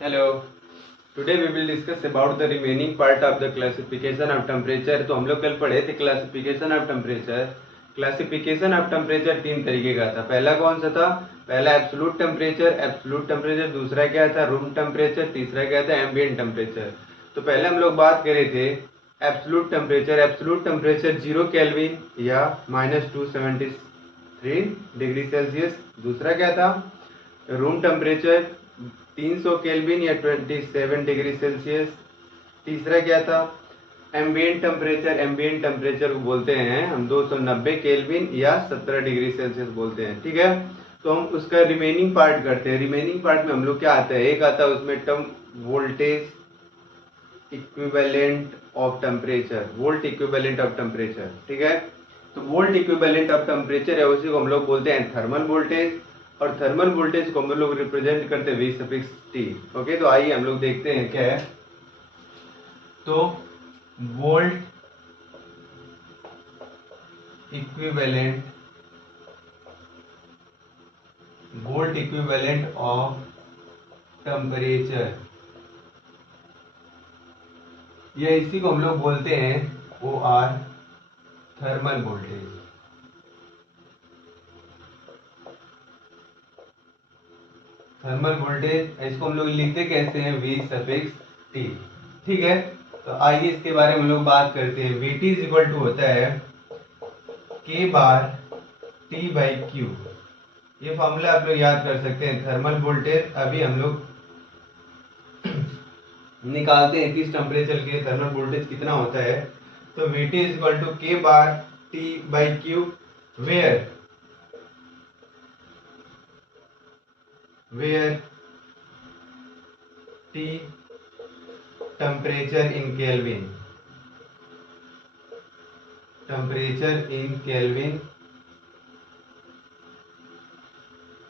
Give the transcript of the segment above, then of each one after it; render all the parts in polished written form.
Hello. Today we will discuss about the remaining part of the classification of temperature. तो हम लोग कल पढ़े थे classification of temperature. Classification of temperature तीन तरीके का था। पहला कौन सा था? पहला एब्सोल्यूट टेम्परेचर। दूसरा क्या था? Room temperature. तीसरा क्या था? Ambient temperature. तो पहले हम लोग बात करे थे absolute temperature. Absolute temperature 0 kelvin या -273 डिग्री सेल्सियस। दूसरा क्या था? रूम टेम्परेचर 300 केल्विन या 27 डिग्री सेल्सियस। तीसरा क्या था? एम्बिएंट टेम्परेचर को बोलते हैं हम 290 केल्विन या 17 डिग्री सेल्सियस बोलते हैं। ठीक है, तो हम उसका रिमेनिंग पार्ट करते हैं। रिमेनिंग पार्ट में हम लोग क्या आता है, एक आता है उसमें term voltage equivalent of temperature. Volt equivalent of temperature. ठीक है, तो वोल्ट इक्विवेलेंट ऑफ टेम्परेचर है, उसी को हम लोग बोलते हैं थर्मल वोल्टेज। और थर्मल वोल्टेज को हम लोग रिप्रेजेंट करते हैं V∑T। ओके, तो आइए हम लोग देखते हैं क्या है। तो वोल्ट इक्विवेलेंट ऑफ टेम्परेचर, या इसी को हम लोग बोलते हैं OR, thermal voltage. Thermal voltage इसको हम लोग लिखते कैसे हैं? V∑T। ठीक है, तो आइए इसके बारे में हम लोग बात करते हैं। Vt इज इक्वल टू होता है K bar T by Q। ये फॉर्मूला आप लोग याद कर सकते हैं। थर्मल वोल्टेज अभी हम लोग निकालते हैं किस टेम्परेचर के थर्मल वोल्टेज कितना होता है। तो Vt is equal to K bar T by Q, where T temperature in kelvin.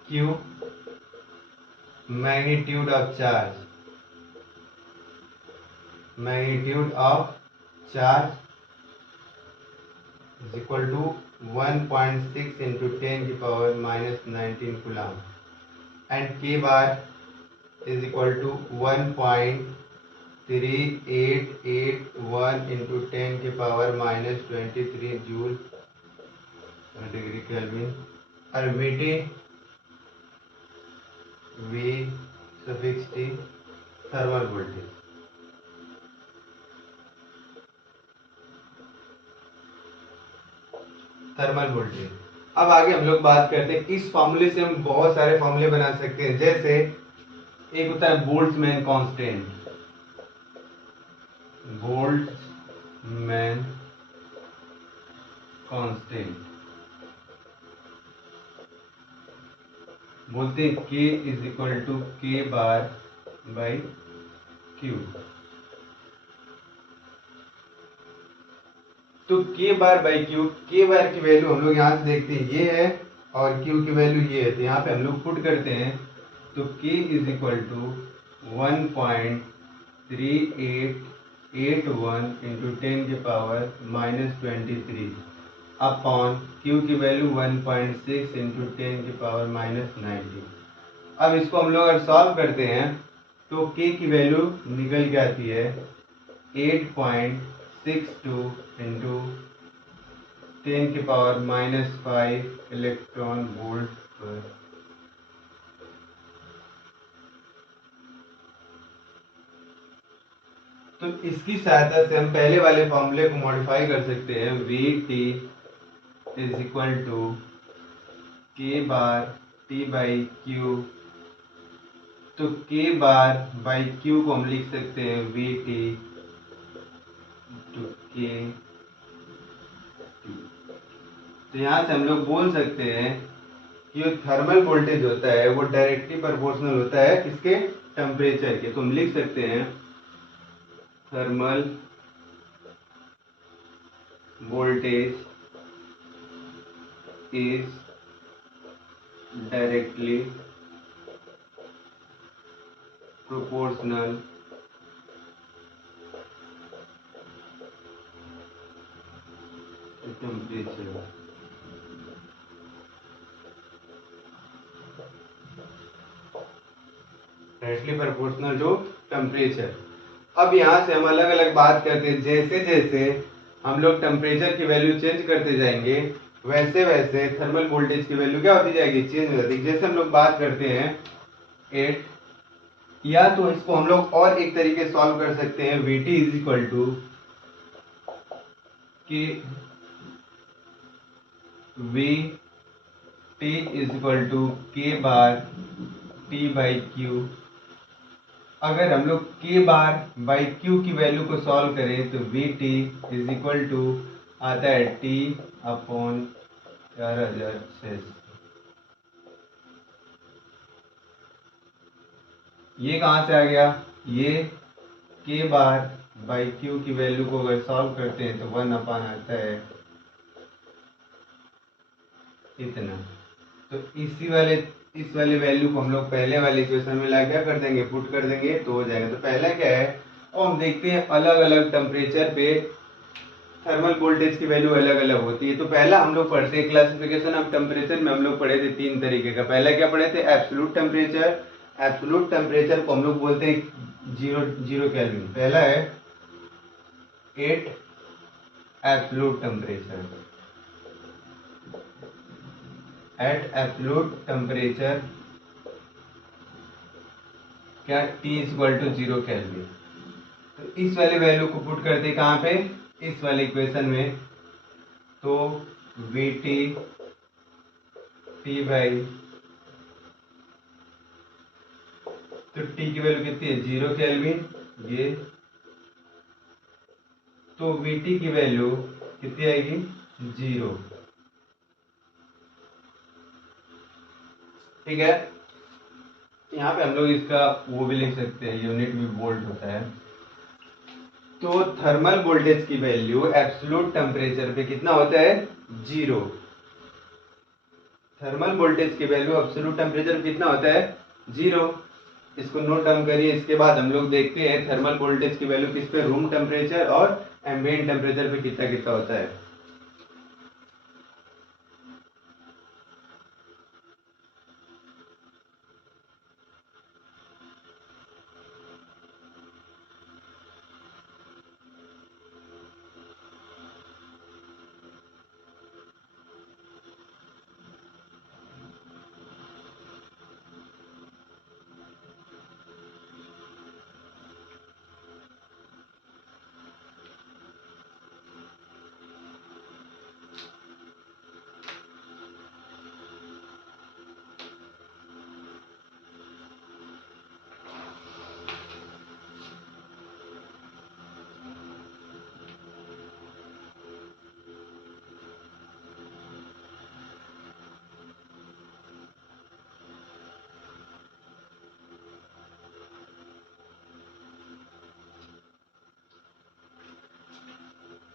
Q magnitude of charge. Is equal to 1.6 into 10 की power -19 coulomb. And K bar is equal to 1.3881 into 10 की power -23 joule degree kelvin. और V∑T thermal voltage. अब आगे हम लोग बात करते हैं, इस फॉर्मूले से हम बहुत सारे फॉर्मूले बना सकते हैं। जैसे एक होता है बोल्ट्जमैन कांस्टेंट। बोल्ट्जमैन कांस्टेंट बोलते हैं K is equal to K bar by Q। तो K bar by Q, K bar की वैल्यू हम लोग यहाँ से देखते हैं ये है, और Q की वैल्यू ये है। तो यहाँ पे हम लोग पुट करते हैं, तो K is equal to 1.3881 into 10 की पावर -23 अपॉन Q की वैल्यू 1.6 इंटू 10 की पावर -19। अब इसको हम लोग अगर सॉल्व करते हैं तो K की वैल्यू निकल के आती है 8.62 इंटू 10 की पावर -5 इलेक्ट्रॉन वोल्ट पर। तो इसकी सहायता से हम पहले वाले फॉर्मूले को मॉडिफाई कर सकते हैं। Vt is equal to K bar T by Q। तो K बार बाई Q को हम लिख सकते हैं Vt टू K। तो यहाँ से हम लोग बोल सकते हैं कि जो थर्मल वोल्टेज होता है वो डायरेक्टली प्रोपोर्शनल होता है किसके? टेम्परेचर के। तो हम लिख सकते हैं thermal voltage is directly proportional to temperature. Directly proportional to temperature. अब यहाँ से हम अलग अलग बात करते हैं, जैसे जैसे हम लोग टेम्परेचर की वैल्यू चेंज करते जाएंगे वैसे वैसे थर्मल वोल्टेज की वैल्यू क्या होती जाएगी, चेंज हो जाती है। जैसे हम लोग बात करते हैं 8, या तो इसको हम लोग और एक तरीके सॉल्व कर सकते हैं, Vt इज इक्वल टू कि Vt is equal to K bar T by Q। अगर हम लोग K बार बाई Q की वैल्यू को सॉल्व करें तो Vt इज इक्वल टू आता है T अपॉन 4000 ये कहाँ से आ गया, ये K बार बाई Q की वैल्यू को अगर सॉल्व करते हैं तो 1 अपान आता है इतना। तो इस वाले वैल्यू को हम लोग पहले वाले इक्वेशन में ला क्या कर देंगे, पुट कर देंगे तो हो जाएगा। तो पहला क्या है, और हम देखते हैं अलग अलग टेम्परेचर पे थर्मल वोल्टेज की वैल्यू अलग अलग होती है। तो पहला हम लोग पढ़ते हैं क्लासिफिकेशन ऑफ टेम्परेचर में, हम लोग पढ़े थे 3 तरीके का। पहला क्या पढ़े थे, एब्सोल्यूट टेम्परेचर। एब्सोल्यूट टेम्परेचर को हम लोग बोलते हैं जीरो केल्विन। पहला है 8 absolute temperature. At absolute temperature क्या, T is equal to 0 kelvin. तो इस वाले वैल्यू को पुट करते हैं कहाँ पे, इस वाले इक्वेशन में। तो Vt T बाई, तो T की वैल्यू कितनी है, 0 केल्विन ये। तो Vt की वैल्यू कितनी आएगी, 0। ठीक है, यहाँ पे हम लोग इसका वो भी लिख सकते हैं, यूनिट भी वोल्ट होता है। तो थर्मल वोल्टेज की वैल्यू एब्सोल्यूट टेम्परेचर पे कितना होता है, 0। थर्मल वोल्टेज की वैल्यू एब्सोल्यूट टेम्परेचर पे कितना होता है, 0। इसको नोट डाउन करिए। इसके बाद हम लोग देखते हैं थर्मल वोल्टेज की वैल्यू किस पे, रूम टेम्परेचर और एम्बिएंट टेम्परेचर पे कितना कितना होता है।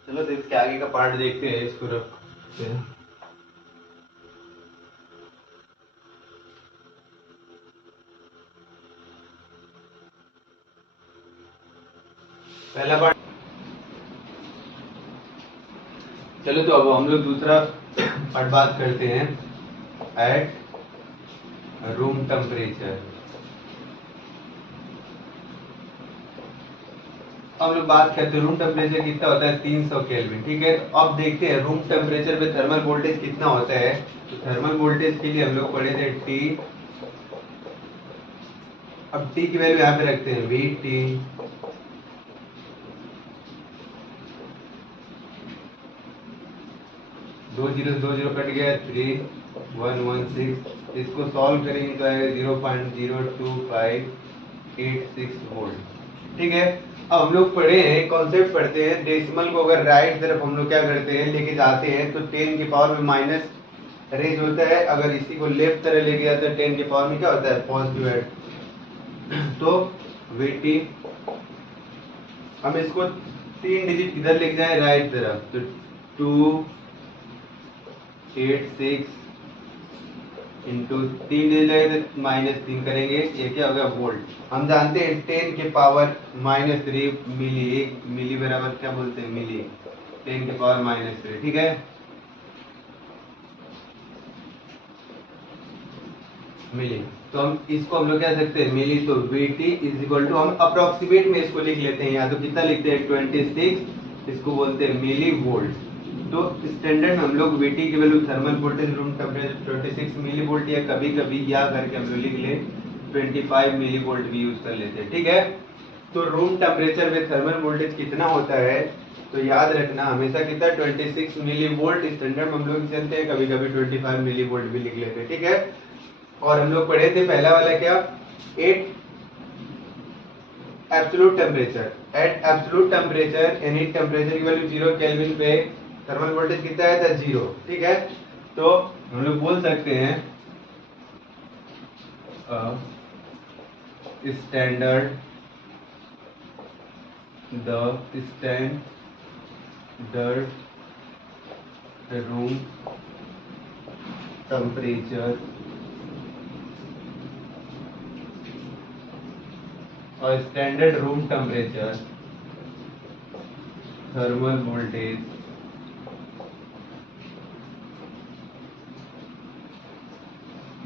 चलो तो इसके आगे का पार्ट देखते हैं, इसको रखते हैं। पहला पार्ट, चलो तो अब हम लोग दूसरा पार्ट बात करते हैं, एट रूम टेम्परेचर। हम लोग बात करते हैं रूम टेम्परेचर कितना होता है, 300 केल्विन। ठीक है, अब देखते हैं रूम टेम्परेचर पे थर्मल वोल्टेज कितना होता है। तो थर्मल वोल्टेज के लिए हम लोग पढ़े थे T। अब T की वैल्यू यहाँ पे रखते हैं, Vt 2 0 कट गया, 3116। इसको सॉल्व करेंगे तो आएगा 0.0258 वोल्ट। ठीक है, अब हम लोग पढ़े हैं, कॉन्सेप्ट पढ़ते हैं, डेसिमल को अगर राइट तरफ हम लोग क्या करते हैं, लेके जाते हैं तो 10 की पावर में माइनस रेज होता है। अगर इसी को लेफ्ट तरह लेके जाते हैं 10 की पावर में क्या होता है, पॉजिटिव एड। तो Vt, हम इसको 3 डिजिट किधर लेके जाए, राइट तरफ। तो 286 इंटू 3 डिजिट लगे तो -3 करेंगे, ये क्या होगा, वोल्ट। हम जानते हैं 10 के पावर -3 मिली, 1 मिली बराबर क्या बोलते हैं, मिली। 10 के पावर -3। ठीक है, मिली। तो हम इसको हम लोग क्या सकते हैं, मिली, तो Vt इज इक्वल टू, हम अप्रोक्सीमेट में इसको लिख लेते हैं, या तो कितना लिखते हैं 26, इसको बोलते हैं मिली वोल्ट। तो स्टैंडर्ड में हम लोग Vt की value thermal voltage room temperature 26 millivolt, या कभी कभी या करके हम लोग लिख ले 25 मिली वोल्ट भी यूज कर लेते हैं, ठीक है। तो रूम टेम्परेचर में थर्मल वोल्टेज कितना होता है, तो याद रखना हमेशा कितना 26 मिली वोल्ट स्टैंडर्ड में हम लोग चलते हैं, कभी कभी 25 मिली वोल्ट भी लिख लेते हैं, ठीक है। और हम लोग पढ़े थे पहला वाला क्या, at absolute temperature, at absolute temperature any temperature की वैल्यू 0 केल्विन पे थर्मल वोल्टेज कितना आया था 0, ठीक है। तो हम लोग बोल सकते हैं standard the standard room temperature और standard room temperature thermal voltage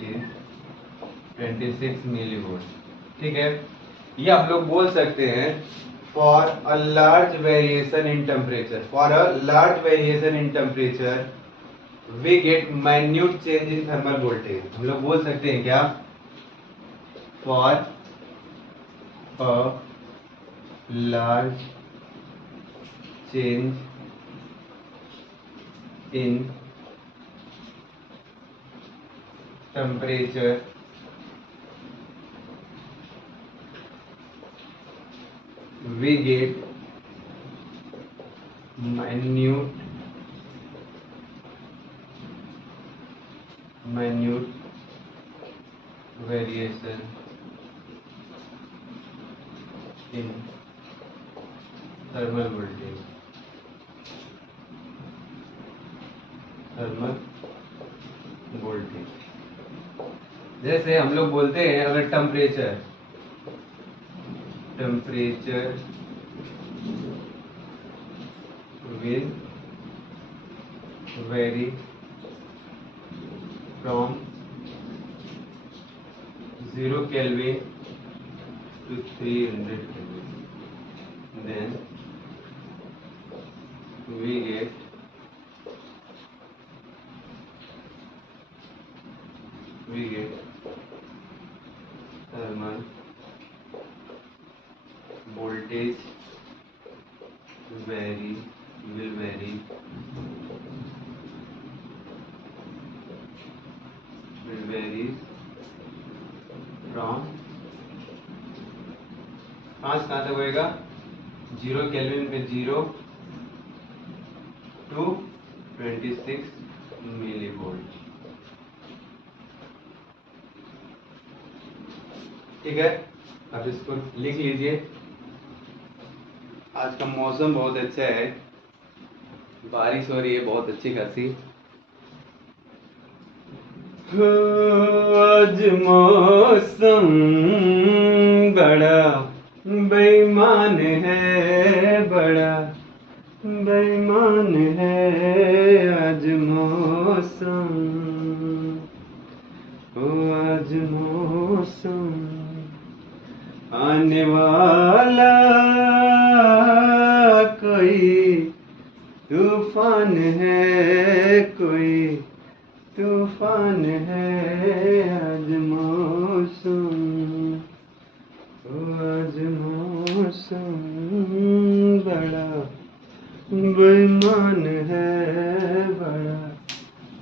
is 26 millivolt, ठीक है। ये हम लोग बोल सकते हैं for a large variation in temperature, for a large variation in temperature we get minute change in thermal voltage. हम लोग बोल सकते हैं क्या, for a large change in temperature we get minute variation in thermal voltage, thermal voltage। जैसे हम लोग बोलते हैं अगर temperature will vary from 0 Kelvin to 300 Kelvin, then we get thermal voltage will vary from, कहाँ तक होएगा, 0 केल्विन पे 0 टू 26 मिली वोल्ट, ठीक है। अब इसको लिख लीजिए। आज का मौसम बहुत अच्छा है, बारिश हो रही है बहुत अच्छी खासी। आज मौसम बड़ा बेईमान है, बड़ा बेईमान है आज मौसम, आज मौसम आने वाला कोई तूफान है, कोई तूफान है आज मौसम, आज मौसम बड़ा बेईमान है, बड़ा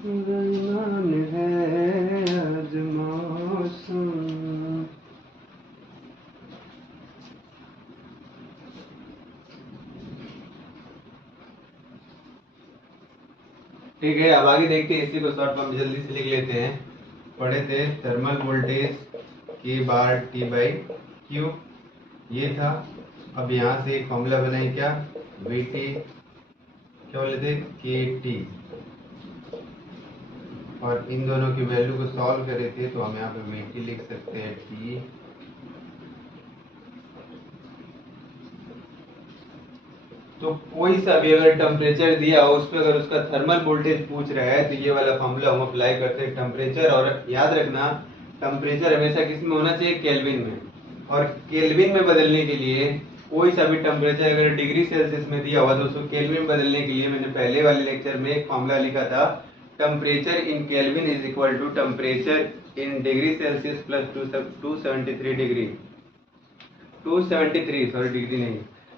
बेईमान है आज मौसम। ठीक है, अब आगे देखते हैं, इसी को शॉर्ट फॉर्म जल्दी से लिख लेते हैं। पढ़े थे thermal voltage K bar T by Q, ये था। अब यहाँ से एक फॉर्मूला बनाए क्या, Vt क्या बोले थे KT, और इन दोनों की वैल्यू को सॉल्व करे थे तो हम यहाँ पे Vt लिख सकते हैं T तो कोई सा भी अगर टेम्परेचर दिया हो उस पर अगर उसका थर्मल वोल्टेज पूछ रहा है तो ये वाला फॉर्मूला हम अप्लाई करते हैं टेम्परेचर। और याद रखना टेम्परेचर हमेशा किस में होना चाहिए, केल्विन में। और केल्विन में बदलने के लिए कोई सा भी टेम्परेचर अगर डिग्री सेल्सियस में दिया हुआ तो उसको केल्विन में बदलने के लिए मैंने पहले वाले लेक्चर में एक फॉर्मूला लिखा था, temperature in kelvin is equal to temperature in degree celsius plus 273 degree, 273 sorry degree नहीं।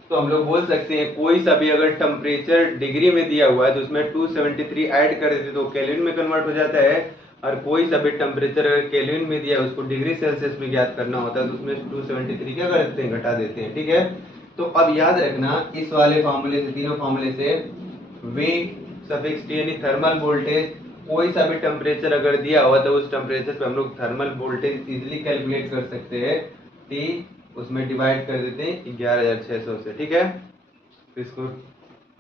तो हम लोग बोल सकते हैं कोई सा भी अगर टेम्परेचर डिग्री में दिया हुआ है तो उसमें 273 ऐड कर देते तो केल्विन में कन्वर्ट हो जाता है, और कोई सा भी टेम्परेचर अगर केल्विन में दिया है उसको डिग्री सेल्सियस में ज्ञात करना होता है तो उसमें 273 क्या कर देते हैं, घटा देते हैं। ठीक है, तो अब याद रखना इस वाले फॉर्मूले से, तीनों फॉर्मूले से V सफिक्स T यानी थर्मल वोल्टेज, कोई सा भी टेम्परेचर अगर दिया हुआ तो उस टेम्परेचर पे हम लोग थर्मल वोल्टेज इजीली कैलकुलेट कर सकते हैं। T उसमें डिवाइड कर देते हैं 11,600 से। ठीक है, तो इसको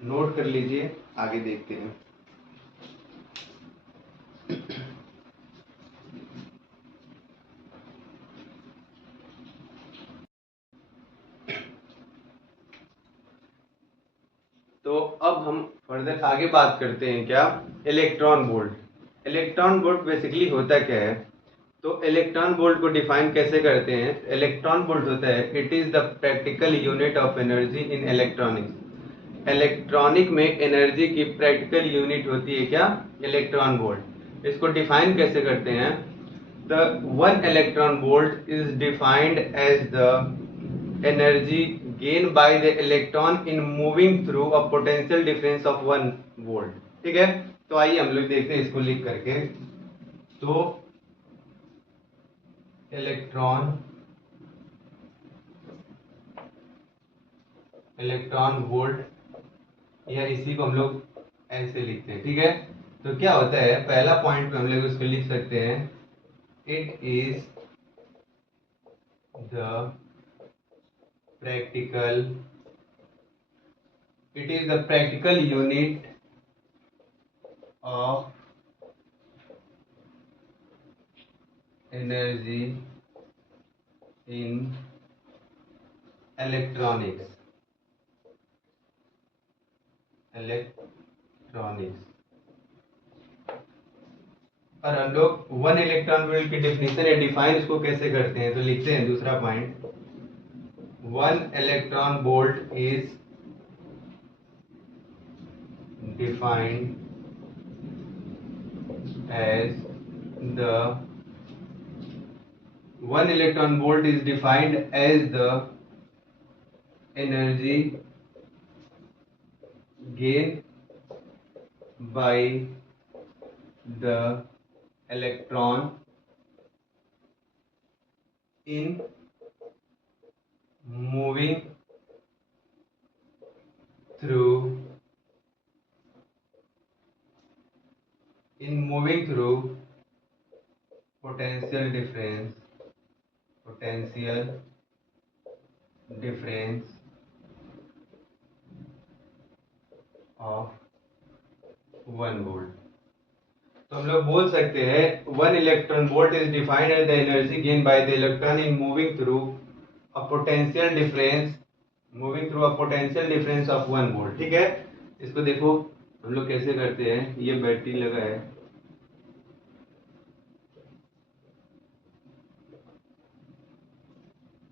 नोट कर लीजिए, आगे देखते हैं। तो अब हम फर्दर आगे बात करते हैं क्या, electron volt. Electron volt basically होता क्या है, तो इलेक्ट्रॉन वोल्ट को डिफाइन कैसे करते हैं। इलेक्ट्रॉन वोल्ट होता है it is the practical unit of energy in electronics. Electronic में एनर्जी की प्रैक्टिकल यूनिट होती है क्या, इलेक्ट्रॉन वोल्ट। इसको डिफाइन कैसे करते हैं, the 1 electron volt is defined as the energy gained by the electron in moving through a potential difference of 1 volt। ठीक है, तो आइए हम लोग देखते हैं इसको लिख करके। तो इलेक्ट्रॉन वोल्ट या इसी को हम लोग ऐसे लिखते हैं। ठीक है, तो क्या होता है, पहला पॉइंट पे हम लोग इसको लिख सकते हैं, it is the practical it is the practical unit of energy in electronics। और हम लोग 1 इलेक्ट्रॉन वोल्ट की डेफिनेशन या डिफाइन इसको कैसे करते हैं, तो लिखते हैं दूसरा point, 1 electron volt is defined as the 1 electron volt is defined as the energy gained by the electron in moving through potential difference of 1 volt। तो हम लोग बोल सकते हैं 1 electron volt is defined as the energy gain by the electron in moving through a potential difference of 1 volt. ठीक है, इसको देखो हम लोग कैसे करते हैं, ये बैटरी लगा है,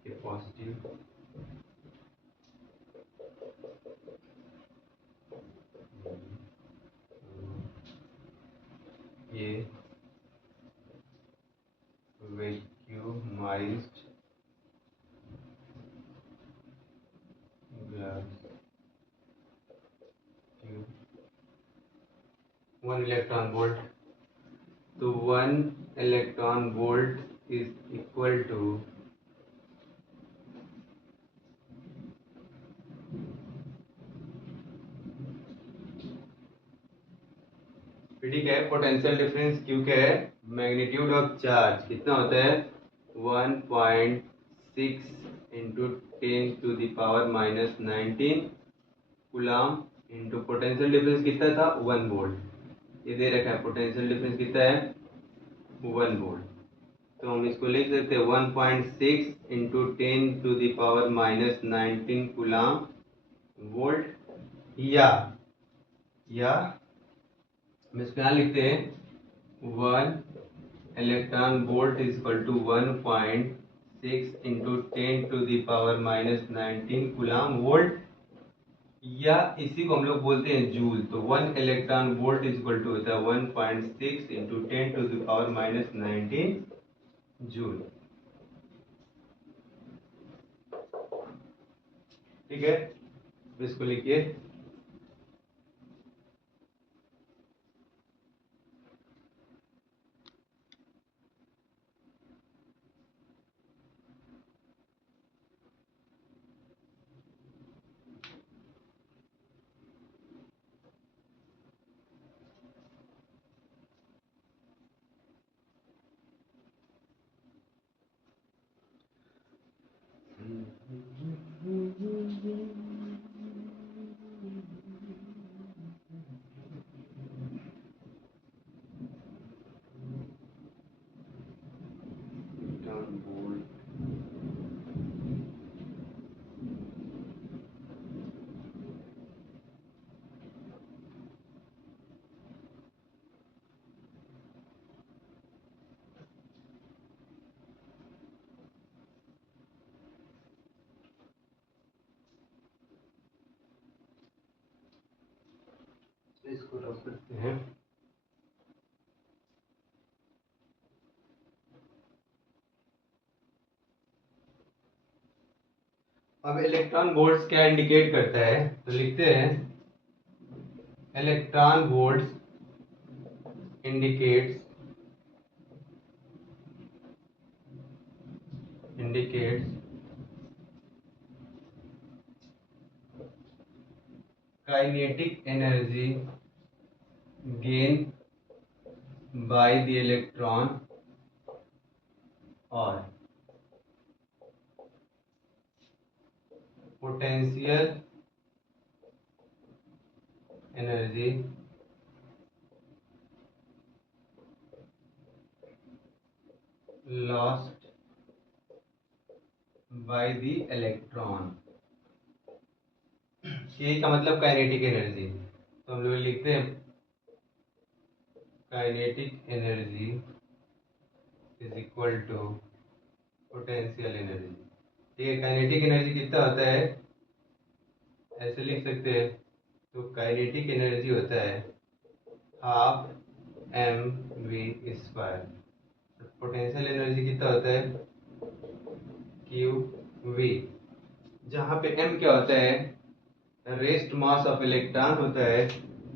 ये पॉजिटिव, ये vacuumized glass tube, 1 electron volt. तो 1 electron volt is equal to ठीक है, पोटेंशियल डिफरेंस क्यू क्या है, मैग्नीट्यूड ऑफ चार्ज कितना होता है, 1.6 into 10⁻⁻19 coulomb into potential difference कितना था, 1 वोल्ट। ये दे रखा है पोटेंशियल डिफरेंस कितना है, 1 वोल्ट। तो हम इसको लिख सकते हैं 1.6 इंटू 10⁻⁻19 कूलम वोल्ट, या हम इसको यहाँ लिखते हैं 1 electron volt is equal to 1.6 into 10⁻⁻19 coulomb volt, या इसी को हम लोग बोलते हैं जूल। तो 1 electron volt is equal to होता है 1.6 इंटू 10⁻⁻19 जूल। ठीक है, इसको लिखिए। इसको रख सकते हैं। अब इलेक्ट्रॉन वोल्ट्स क्या इंडिकेट करता है, तो लिखते हैं electron volts indicates kinetic energy gain by the electron or potential energy lost by the electron। के का मतलब काइनेटिक एनर्जी, तो हम लोग लिखते हैं kinetic energy is equal to potential energy. ठीक है, काइनेटिक एनर्जी कितना होता है, ऐसे लिख सकते हैं। तो काइनेटिक एनर्जी होता है हाफ mv²। पोटेंशियल एनर्जी कितना होता है QV, जहाँ पे m क्या होता है रेस्ट मास ऑफ इलेक्ट्रॉन होता है,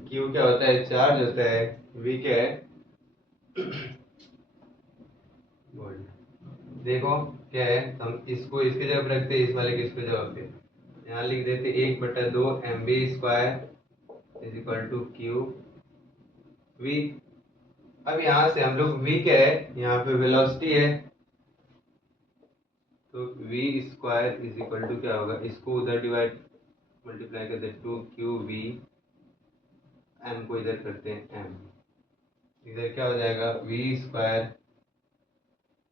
Q क्या होता है चार्ज होता है, V क्या है वोल्ट। देखो क्या है, हम इसको इसके जगह पे रखते हैं, इस वाले के इसके जगह पे यहाँ लिख देते 1/2 mv² is equal to QV। अब यहाँ से हम लोग v क्या है, यहाँ पे वेलोसिटी है, तो v² इज इक्वल टू क्या होगा, इसको उधर डिवाइड मल्टीप्लाई करते 2QV, m को इधर करते हैं m, इधर क्या हो जाएगा v²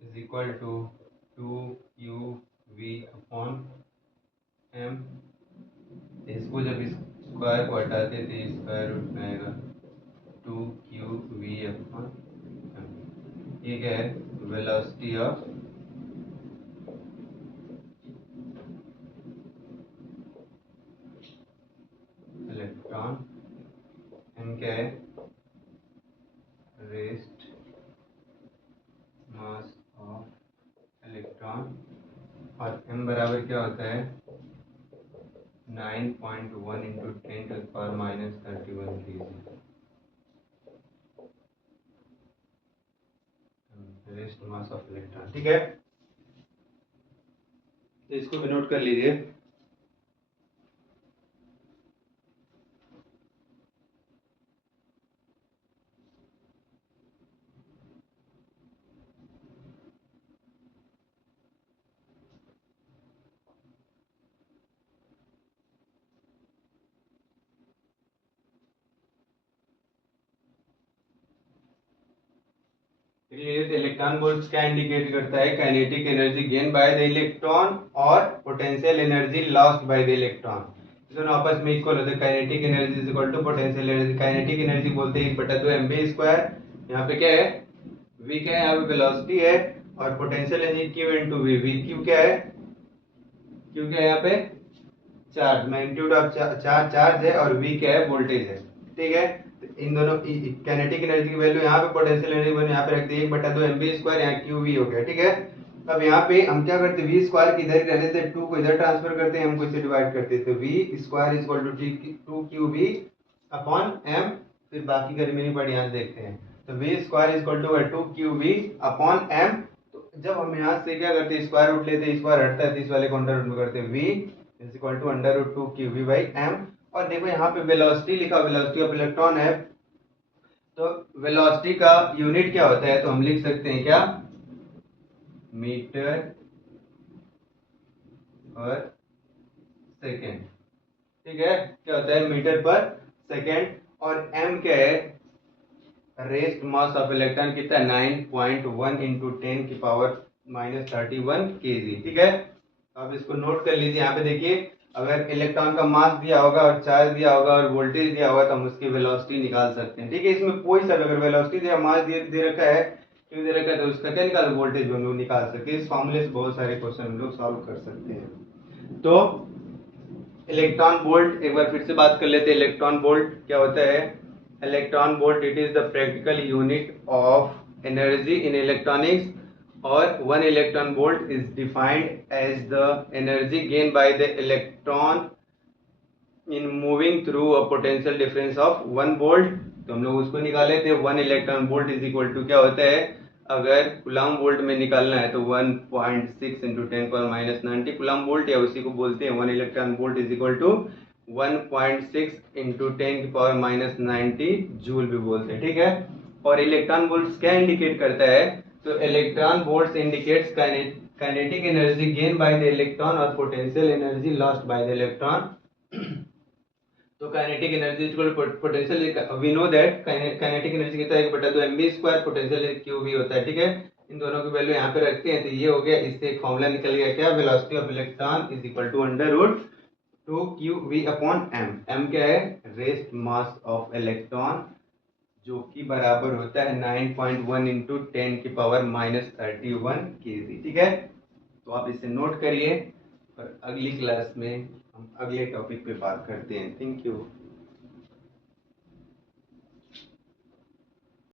is equal to 2QV upon m। इसको जब इस स्क्वायर को हटाते तो स्क्वायर रूट में आएगा 2QV अपॉन m। ये क्या है वेलोसिटी ऑफ इलेक्ट्रॉन, m क्या है रेस्ट मास ऑफ इलेक्ट्रॉन, और m बराबर क्या होता है 9.1 into 10⁻⁻31 kg rest mass of electron. ठीक है, तो इसको भी नोट कर लीजिए। इलेक्ट्रॉन वोल्ट्स क्या इंडिकेट करता है, kinetic energy gain by the electron और potential energy lost by the electron. दोनों आपस में इक्वल होते हैं, kinetic energy is equal to potential energy. Kinetic energy बोलते हैं 1/2 mv², यहाँ पे क्या है v क्या है, यहाँ पे वेलोसिटी है और potential energy q into V. V Q क्या है, क्यू क्या है यहाँ पे चार्ज, मैग्नीट्यूड ऑफ चार्ज है, और v क्या है वोल्टेज है। ठीक है, तो इन दोनों काइनेटिक एनर्जी की वैल्यू यहाँ पे, पोटेंशियल एनर्जी वैल्यू यहाँ पे रख दी 1/2 mv², यहाँ qv हो गया। ठीक है, अब यहाँ पे हम क्या करते हैं, वी स्क्वायर की इधर ही रहने से 2 को इधर ट्रांसफर करते हैं, हमको इसे डिवाइड करते हैं, तो V square is equal to 2qv upon m। फिर बाकी का रिमेनिंग पार्ट यहाँ से देखते हैं, तो V square is equal to 2qv upon m। तो जब हम यहाँ से क्या करते हैं, स्क्वायर रूट लेते हैं, स्क्वायर हटता है तो इस वाले को अंडर रूट में करते हैं, v is equal to under root 2qv by m। और देखो यहाँ पे वेलोसिटी लिखा, वेलोसिटी ऑफ इलेक्ट्रॉन है, तो वेलोसिटी का यूनिट क्या होता है, तो हम लिख सकते हैं क्या, मीटर पर सेकेंड। ठीक है, क्या होता है, मीटर पर सेकेंड। और m क्या है, रेस्ट मास ऑफ इलेक्ट्रॉन कितना है, 9.1 इंटू 10 की पावर -31 kg। ठीक है, आप इसको नोट कर लीजिए। यहाँ पे देखिए, अगर इलेक्ट्रॉन का मास दिया होगा और चार्ज दिया होगा और वोल्टेज दिया होगा तो हम उसकी वेलोसिटी निकाल सकते हैं। ठीक है, इसमें कोई सा अगर वेलोसिटी दिया, मास दे रखा है, क्यों दे रखा है, तो उसका क्या निकाल, वोल्टेज हम लोग निकाल सकते हैं। इस फॉर्मूले से बहुत सारे क्वेश्चन हम लोग सॉल्व कर सकते हैं। तो इलेक्ट्रॉन वोल्ट एक बार फिर से बात कर लेते हैं। इलेक्ट्रॉन वोल्ट क्या होता है, electron volt it is the practical unit of energy in electronics, और 1 electron volt is defined as the energy gain by the electron in moving through a potential difference of 1 volt. तो हम लोग उसको निकाले थे, 1 electron volt is equal to क्या होता है, अगर कूलम वोल्ट में निकालना है तो 1.6 इंटू 10⁻90 कूलम वोल्ट, या उसी को बोलते हैं 1 electron volt is equal to 1.6 into 10⁻90 joule भी बोलते हैं। ठीक है, और इलेक्ट्रॉन वोल्ट क्या इंडिकेट करता है, तो electron volt indicates kinetic energy gain by the electron और potential energy lost by the electron. तो kinetic energy equal potential, we know that kinetic energy कितना है, 1/2 mv², पोटेंशियल qv होता है। ठीक है, इन दोनों की वैल्यू यहाँ पे रखते हैं, तो ये हो गया, इससे एक फॉर्मूला निकल गया क्या, velocity of electron is equal to under root 2qv upon m। m क्या है, रेस्ट मास ऑफ इलेक्ट्रॉन, जो कि बराबर होता है 9.1 इंटू 10 की पावर -31 kg। ठीक है, तो आप इसे नोट करिए, और अगली क्लास में हम अगले टॉपिक पे बात करते हैं। Thank you.